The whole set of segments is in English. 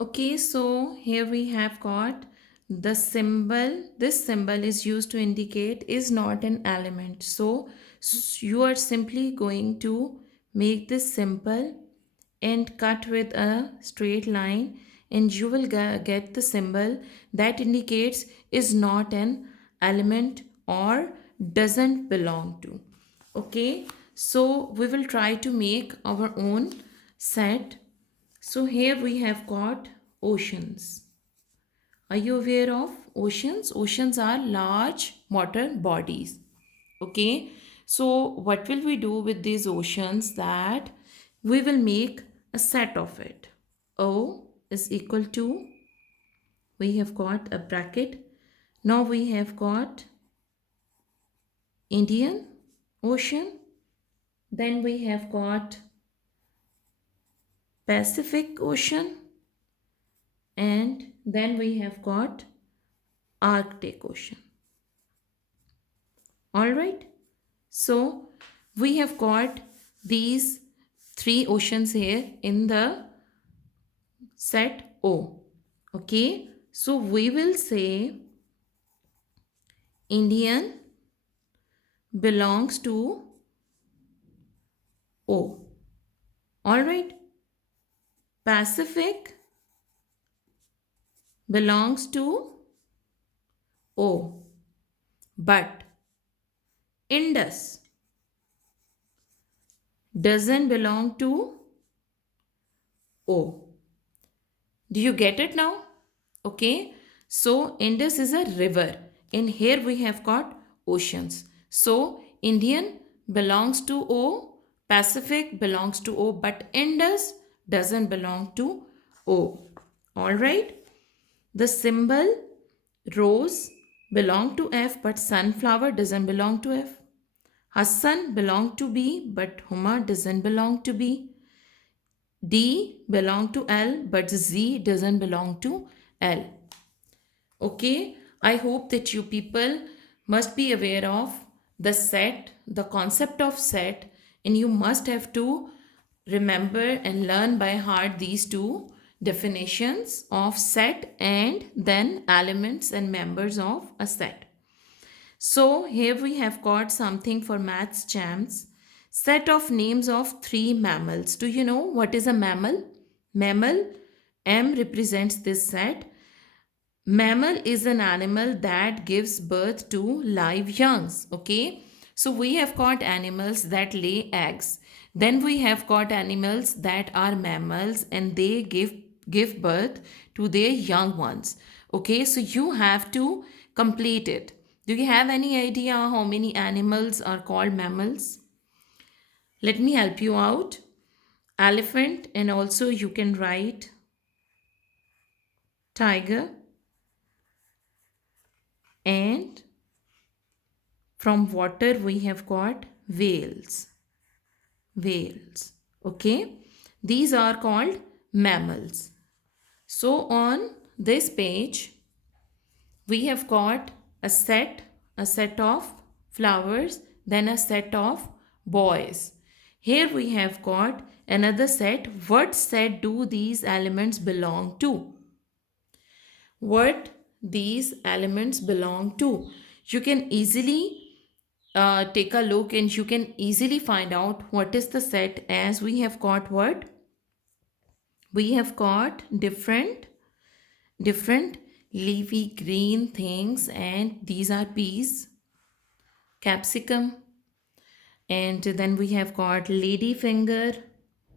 Okay, so here we have got the symbol. This symbol is used to indicate is not an element. So you are simply going to make this simple and cut with a straight line, and you will get the symbol that indicates is not an element or doesn't belong to. Okay, so we will try to make our own set. So here we have got oceans. Are you aware of oceans? Oceans are large water bodies. Okay. So what will we do with these oceans? That we will make a set of it. O is equal to, we have got a bracket. Now we have got Indian Ocean. Then we have got Pacific Ocean. And then we have got Arctic Ocean. All right. So we have got these three oceans here in the set O. Okay. So we will say Indian belongs to O. All right. Pacific belongs to O. But Indus doesn't belong to O. Do you get it now? Okay. So Indus is a river. In here we have got oceans. So Indian belongs to O, Pacific belongs to O, but Indus doesn't belong to O. All right. The symbol rose belong to F, but sunflower doesn't belong to F. Hassan belong to B, but Huma doesn't belong to B. D belong to L, but Z doesn't belong to L. Okay, I hope that you people must be aware of the set, the concept of set, and you must have to remember and learn by heart these two definitions of set and then elements and members of a set. So here we have got something for maths champs. Set of names of three mammals. Do you know what is a mammal? Mammal, M represents this set. Mammal is an animal that gives birth to live youngs. Okay. So we have got animals that lay eggs. Then we have got animals that are mammals and they give birth to their young ones. Okay. So you have to complete it. Do you have any idea how many animals are called mammals? Let me help you out. Elephant, and also you can write tiger, and from water we have got whales. Whales. Okay. These are called mammals. So on this page we have got a set of flowers, then a set of boys. Here we have got another set. What set do these elements belong to? What these elements belong to? You can easily take a look and you can easily find out what is the set, as we have got what? We have got different leafy green things, and these are peas, capsicum, and then we have got lady finger,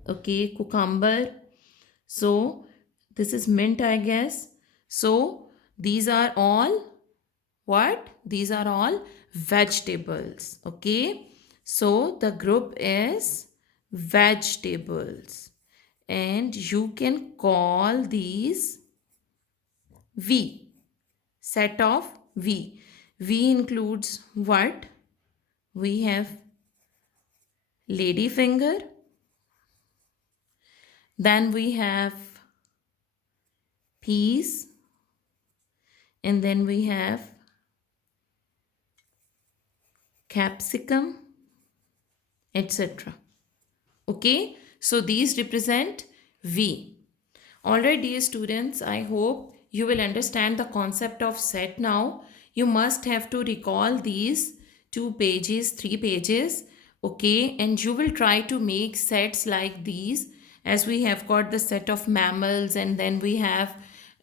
okay, cucumber. So this is mint, I guess. So these are all what? These are all vegetables. Okay. So the group is vegetables. And you can call these V. Set of V. V includes what? We have ladyfinger. Then we have peas. And then we have capsicum, etc. Okay, so these represent V. Alright, dear students, I hope you will understand the concept of set now. You must have to recall these 2 pages, 3 pages, okay, and you will try to make sets like these, as we have got the set of mammals, and then we have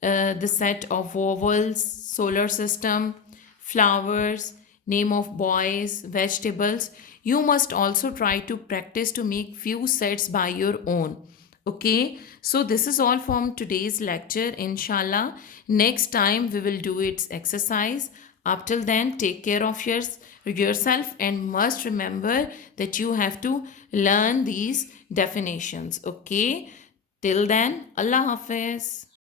the set of vowels, solar system, flowers, name of boys, vegetables. You must also try to practice to make few sets by your own. Okay, so this is all from today's lecture. Inshallah, next time we will do its exercise. Up till then, take care of yourself and must remember that you have to learn these definitions. Okay, till then, Allah Hafiz.